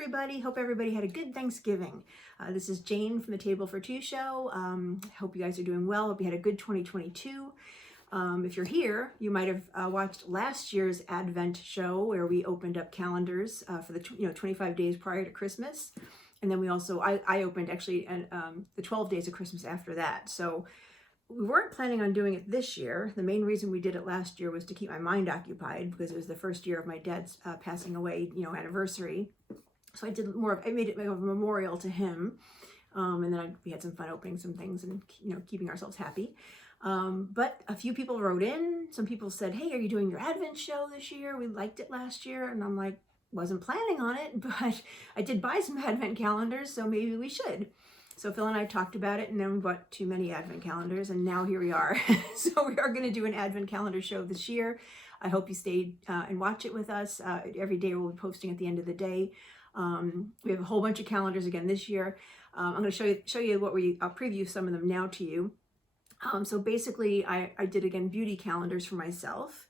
everybody. Hope everybody had a good Thanksgiving. This is Jane from the Table for Two show. Hope you guys are doing well. Hope you had a good 2022. If you're here, you might have watched last year's Advent show where we opened up calendars for the 25 days prior to Christmas. And then we also, I opened actually the 12 days of Christmas after that. So we weren't planning on doing it this year. The main reason we did it last year was to keep my mind occupied because it was the first year of my dad's passing away, anniversary. So I made it like a memorial to him. And then we had some fun opening some things and, keeping ourselves happy. But a few people wrote in. Some people said, hey, are you doing your Advent show this year? We liked it last year. And I'm like, wasn't planning on it, but I did buy some Advent calendars, so maybe we should. So Phil and I talked about it, and then we bought too many Advent calendars, and now here we are. So we are going to do an Advent calendar show this year. I hope you stayed and watch it with us. Every day we'll be posting at the end of the day. We have a whole bunch of calendars again this year. I'm going to show you what I'll preview some of them now to you. So basically, I did again beauty calendars for myself.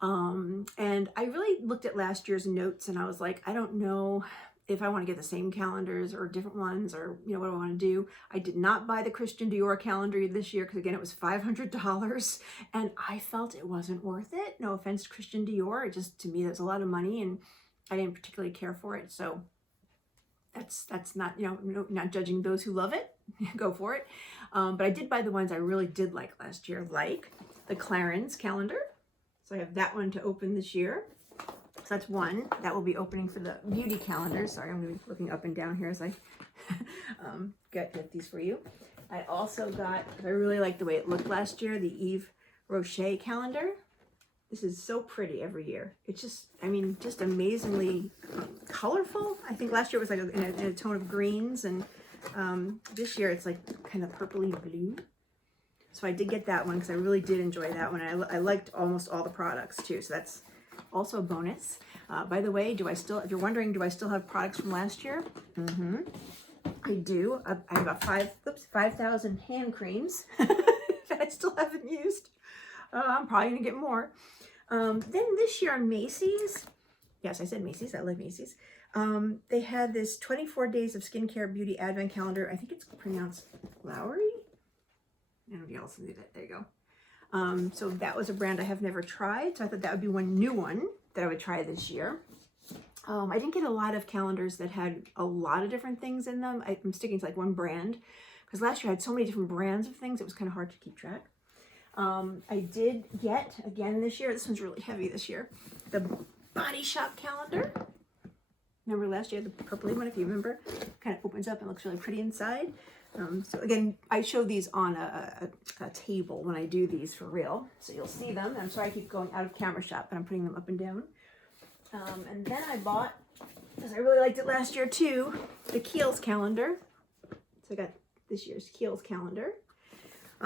And I really looked at last year's notes and I was like, I don't know if I want to get the same calendars or different ones or, what I want to do. I did not buy the Christian Dior calendar this year because again, it was $500 and I felt it wasn't worth it. No offense to Christian Dior. To me, that's a lot of money and I didn't particularly care for it. So that's not, not judging those who love it. Go for it. But I did buy the ones I really did like last year, like the Clarins calendar. So I have that one to open this year. So that's one that will be opening for the beauty calendar. Sorry, I'm going to be looking up and down here as I get these for you. I also got, I really liked the way it looked last year, the Yves Rocher calendar. This is so pretty every year. It's just amazingly colorful. I think last year it was like in a tone of greens, and this year it's like kind of purpley blue. So I did get that one because I really did enjoy that one. I liked almost all the products too. So that's also a bonus. By the way, if you're wondering, do I still have products from last year? I do. I have about 5,000 hand creams that I still haven't used. I'm probably gonna get more. Then this year on Macy's, yes, I said Macy's, I love Macy's. They had this 24 days of skincare beauty advent calendar. I think it's pronounced Lowry. Nobody else did it. There you go. So that was a brand I have never tried. So I thought that would be one new one that I would try this year. I didn't get a lot of calendars that had a lot of different things in them. I'm sticking to like one brand because last year I had so many different brands of things. It was kind of hard to keep track. I did get, again this year, this one's really heavy this year, the Body Shop calendar. Remember last year, the purpley one, if you remember, kind of opens up and looks really pretty inside. So again, I show these on a table when I do these for real, so you'll see them. I'm sorry I keep going out of camera shot, but I'm putting them up and down. And then I bought, because I really liked it last year too, the Kiehls calendar. So I got this year's Kiehls calendar.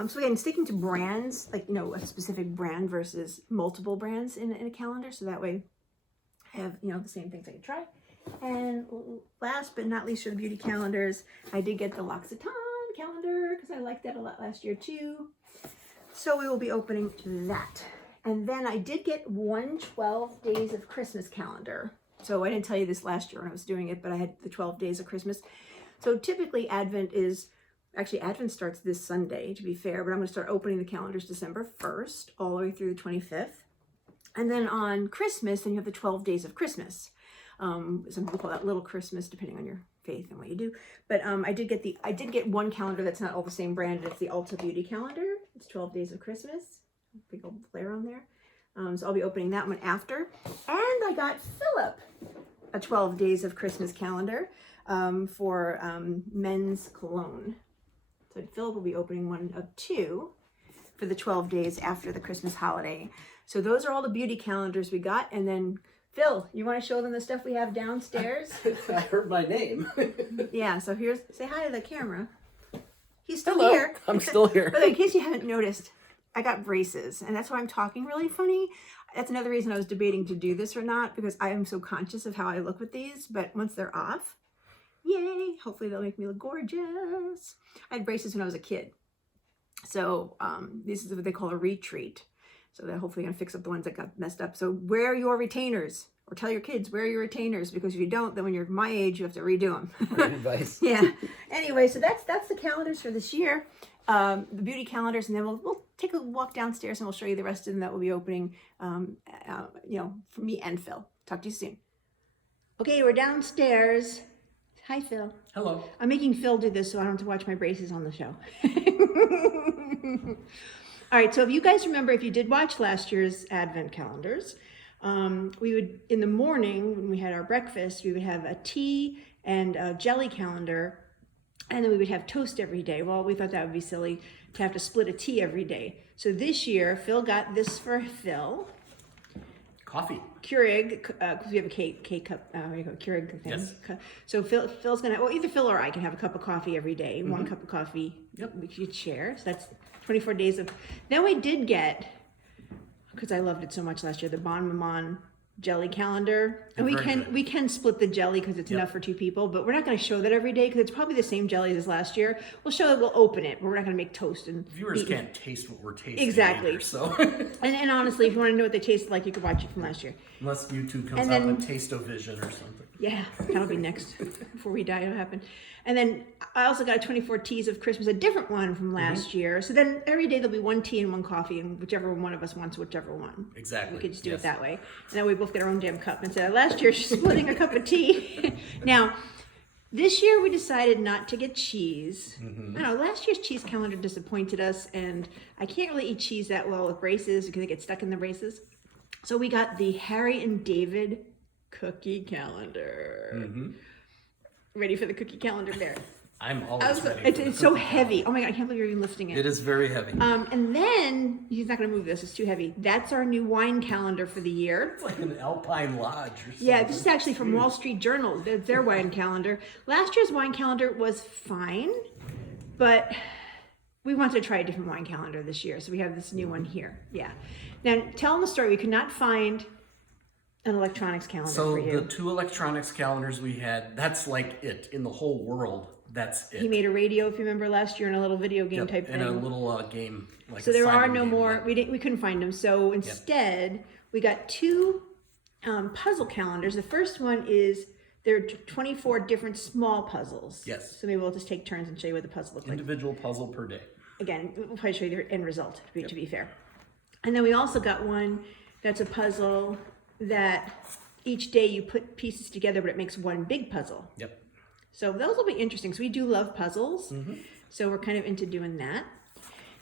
So again, sticking to brands, like, a specific brand versus multiple brands in a calendar. So that way I have, the same things I can try. And last but not least for the beauty calendars, I did get the L'Occitane calendar because I liked that a lot last year too. So we will be opening that. And then I did get one 12 days of Christmas calendar. So I didn't tell you this last year when I was doing it, but I had the 12 days of Christmas. So typically Advent starts this Sunday, to be fair, but I'm going to start opening the calendars December 1st all the way through the 25th. And then on Christmas, then you have the 12 days of Christmas. Some people call that Little Christmas, depending on your faith and what you do. But I did get one calendar that's not all the same brand. It's the Ulta Beauty calendar. It's 12 days of Christmas. Big old flare on there. So I'll be opening that one after. And I got Philip a 12 days of Christmas calendar for men's cologne. So Philip will be opening one of two for the 12 days after the Christmas holiday. So those are all the beauty calendars we got. And then Phil, you want to show them the stuff we have downstairs? I heard my name. Yeah, so say hi to the camera. He's still Hello. here. I'm still here. But in case you haven't noticed, I got braces, and that's why I'm talking really funny. That's another reason I was debating to do this or not, because I am so conscious of how I look with these, but once they're off, yay, hopefully they'll make me look gorgeous. I had braces when I was a kid. So this is what they call a retreat. So they're hopefully gonna fix up the ones that got messed up. So wear your retainers. or tell your kids, wear your retainers, because if you don't, then when you're my age, you have to redo them. Great advice. Yeah. Anyway, so that's the calendars for this year. The beauty calendars, and then we'll take a walk downstairs and we'll show you the rest of them that will be opening, for me and Phil. Talk to you soon. Okay, we're downstairs. Hi, Phil. Hello. I'm making Phil do this so I don't have to watch my braces on the show. All right, so if you guys remember, if you did watch last year's Advent calendars, we would, in the morning when we had our breakfast, we would have a tea and a jelly calendar, and then we would have toast every day. Well, we thought that would be silly to have to split a tea every day. So this year, Phil got this for Phil. Coffee. Keurig, because we have a K cup, Keurig thing. Yes. So Phil's gonna, well, either Phil or I can have a cup of coffee every day. Mm-hmm. 1 cup of coffee. Yep. We could share. So that's 24 days of. Then we did get, because I loved it so much last year, the Bon Maman jelly calendar, and we can split the jelly because it's enough for 2 people, but we're not going to show that every day because it's probably the same jelly as last year. We'll show it, we'll open it, but we're not going to make toast and viewers can't taste what we're tasting. Exactly. Either, so and honestly, if you want to know what they tasted like, you could watch it from last year. Unless YouTube comes out with Taste-O-Vision or something. Yeah, that'll be next before we die. It'll happen. And then I also got 24 teas of Christmas, a different one from last year. So then every day there'll be 1 tea and 1 coffee, and whichever one of us wants whichever one. Exactly. We could just do it that way. And then we both get our own damn cup. Instead of last year splitting a cup of tea. Now, this year we decided not to get cheese. I don't know, last year's cheese calendar disappointed us, and I can't really eat cheese that well with braces because it gets stuck in the braces. So we got the Harry and David cookie calendar. Ready for the cookie calendar, Bear? I'm always ready. It's so heavy. Oh my God, I can't believe you're even lifting it. It is very heavy. And then, he's not going to move this, it's too heavy. That's our new wine calendar for the year. It's like an Alpine Lodge or something. Yeah, this is actually from Wall Street Journal. That's their wine calendar. Last year's wine calendar was fine, but we wanted to try a different wine calendar this year, so we have this new one here. Yeah. Now, tell them the story. We could not find an electronics calendar for you. So the 2 electronics calendars we had, that's like it. In the whole world, that's it. He made a radio, if you remember, last year, and a little video game type thing. And a little game. Like so a there are Simon no game, more. yeah. We couldn't find them. So instead, we got 2 puzzle calendars. The first one is, there are 24 different small puzzles. Yes. So maybe we'll just take turns and show you what the puzzle looks like. Individual puzzle per day. Again, we'll probably show you the end result, to be fair. And then we also got one that's a puzzle that each day you put pieces together, but it makes one big puzzle. Yep. So those will be interesting. So we do love puzzles. So we're kind of into doing that.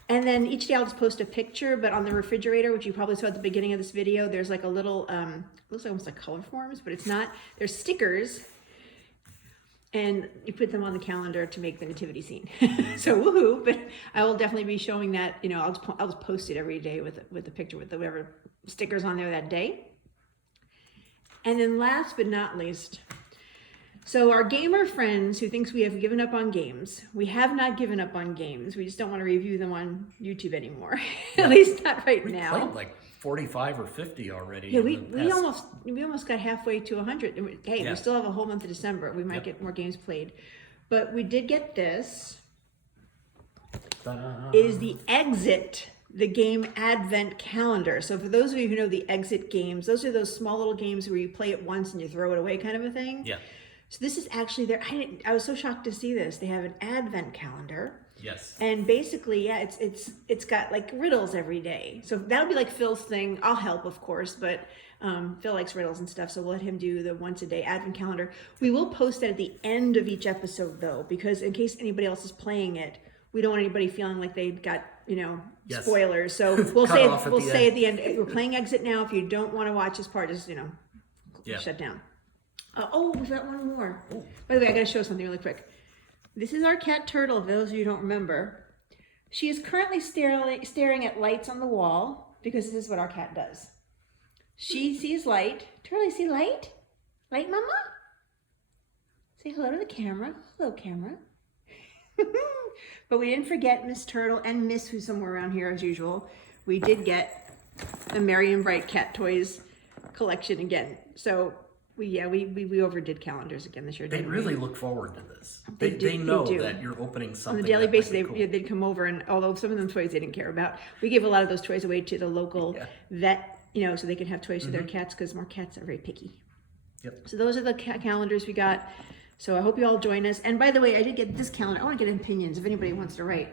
And then each day I'll just post a picture, but on the refrigerator, which you probably saw at the beginning of this video, there's like a little, looks like almost like color forms, but it's not. There's stickers, and you put them on the calendar to make the nativity scene. So woohoo! But I will definitely be showing that. I'll just post it every day with the picture with whatever stickers on there that day. And then last but not least, so our gamer friends who thinks we have given up on games, we have not given up on games. We just don't want to review them on YouTube anymore. At least not right now. We played like 45 or 50 already. Yeah, we almost got halfway to 100. Hey, we still have a whole month of December. We might get more games played. But we did get this. Ta-da. It is the Exit the Game Advent Calendar. So for those of you who know the Exit games, those are those small little games where you play it once and you throw it away kind of a thing. Yeah. So this is actually there. I was so shocked to see this. They have an Advent calendar. Yes. And basically, yeah, it's got like riddles every day. So that'll be like Phil's thing. I'll help, of course, but Phil likes riddles and stuff, so we'll let him do the once a day Advent calendar. We will post that at the end of each episode though, because in case anybody else is playing it, we don't want anybody feeling like they got, spoilers. So we'll say at the end, if we're playing Exit now, if you don't want to watch this part, just, shut down. We've got one more. Oh. By the way, I got to show something really quick. This is our cat Turtle, for those of you who don't remember. She is currently staring at lights on the wall, because this is what our cat does. She sees light. Turtle, you see light? Light, Mama? Say hello to the camera. Hello, camera. But we didn't forget Miss Turtle and Miss, who's somewhere around here as usual. We did get the Merry and Bright Cat Toys collection again. So we overdid calendars again this year. They really look forward to this. They know that you're opening something. On a daily basis, cool. they'd come over, and although some of them toys they didn't care about, we gave a lot of those toys away to the local vet you know, so they can have toys for their cats, because more cats are very picky. Yep. So those are the calendars we got. So I hope you all join us. And by the way, I did get this calendar. I want to get opinions if anybody wants to write.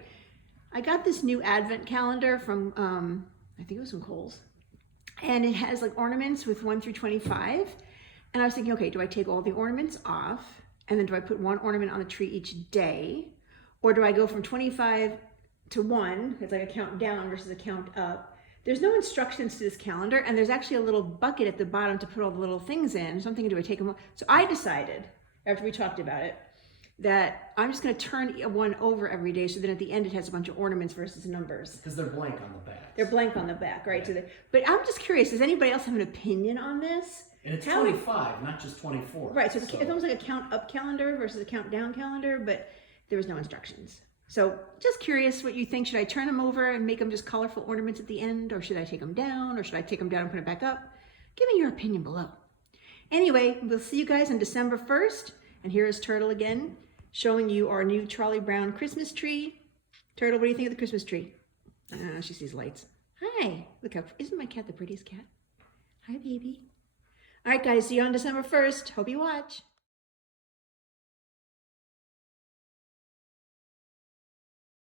I got this new Advent calendar from, I think it was from Kohl's. And it has like ornaments with 1 through 25. And I was thinking, okay, do I take all the ornaments off? And then do I put one ornament on the tree each day? Or do I go from 25 to 1? It's like a count down versus a count up. There's no instructions to this calendar. And there's actually a little bucket at the bottom to put all the little things in. So I'm thinking, do I take them off? So I decided, after we talked about it, that I'm just going to turn one over every day, so then at the end it has a bunch of ornaments versus numbers. Because they're blank on the back. They're blank on the back, right? Yeah. So but I'm just curious, does anybody else have an opinion on this? And it's 25, not just 24. Right, so it's almost like a count up calendar versus a count down calendar, but there was no instructions. So just curious what you think. Should I turn them over and make them just colorful ornaments at the end, or should I take them down, or should I take them down and put it back up? Give me your opinion below. Anyway, we'll see you guys on December 1st. And here is Turtle again, showing you our new Charlie Brown Christmas tree. Turtle, what do you think of the Christmas tree? She sees lights. Hi. Look how, isn't my cat the prettiest cat? Hi, baby. All right, guys, see you on December 1st. Hope you watch.